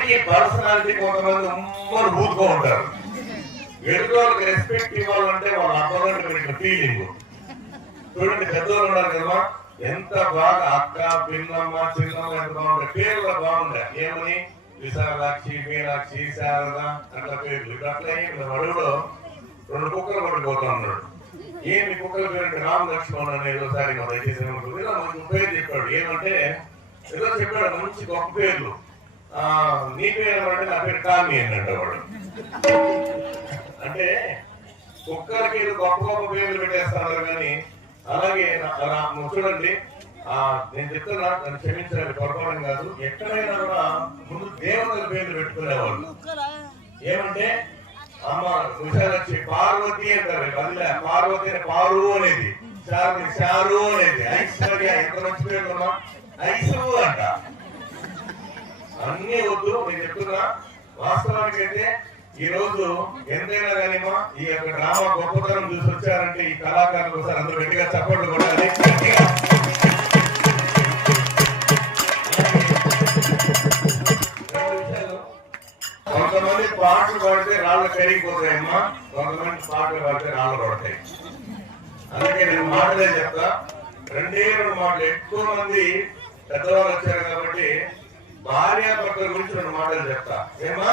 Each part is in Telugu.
ఇప్పటికీ పర్సనాలిటీ కొంతమంది ఉమ్మరు బూత్కో ఉంటారు. ఎదుటి వాళ్ళకి రెస్పెక్ట్ ఇవ్వాలంటే వాళ్ళ అమ్మగారికి ఫీలింగ్ చూడండి పెద్దవాళ్ళు ఉన్నారు కదా ఎంత బాగా అక్క పిల్లమ్మ చిన్నమ్మ ఎంత బాగుండే పేర్లు బాగుండే ఏమని? విశాలాక్షి మీనాక్షి శారద అట్లా పేర్లు. అట్లా ఏం అడుగులో రెండు కుక్కలు పట్టుకుపోతా ఉన్నాడు. ఏమి కుక్కల పేరు రామ్ లక్ష్మణ్ అని ఏదోసారి మా దయచేసి ఏమనుకుంది. ఇలా మనకు పేరు చెప్పాడు. ఏమంటే ఏదో చెప్పాడు. మంచి గొప్ప పేర్లు. నీ పేరు ఏమంటే నా పేరు టామీ అన్నట్టు వాడు. అంటే కుక్కలకి ఏదో గొప్ప గొప్ప పేర్లు పెట్టేస్తారు కానీ అలాగే చూడండి ఆ నేను చెప్తున్నా నన్ను క్షమించాలి పొరపాటు కాదు. ఎక్కడైనా కూడా ముందు దేవతల పేర్లు పెట్టుకునేవాళ్ళు. ఏమంటే అమ్మ విశాలక్షి పార్వతి అంటారు వదిలే పార్వతి అని పారు అనేది. శారు శారు అనేది. ఐశ్వర్య ఎంత మంచి పేరు ఐసు అంట. అన్ని వద్దు. నేను చెప్తున్నా వాస్తవానికి అయితే ఈ రోజు ఎంతైనా కానీమా ఈ యొక్క డ్రామా గొప్పతనం చూసి వచ్చారంటే ఈ కళాకారులు ఒకసారి అందరూ గట్టిగా చప్పట్లు కొట్టాలి. కొంతమంది పాటలు పాడితే రాళ్ళు కరిగిపోతాయమ్మా కొంతమంది పాటలు పాడితే రాళ్ళు పడతాయి. అందుకే నేను మాటలే చెప్తా. రెండే రెండు మాటలు. ఎక్కువ మంది పెద్దవాళ్ళు వచ్చారు కాబట్టి భార్య భర్తల గురించి రెండు మాటలు చెప్తా. ఏమా?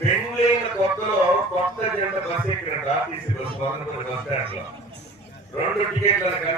పెళ్ళైన కొత్తలో కొత్త జంట బస్ ఎక్కడ ఆర్టీసీ బస్ బస్ స్టాండ్లో రెండు టికెట్ల కంటే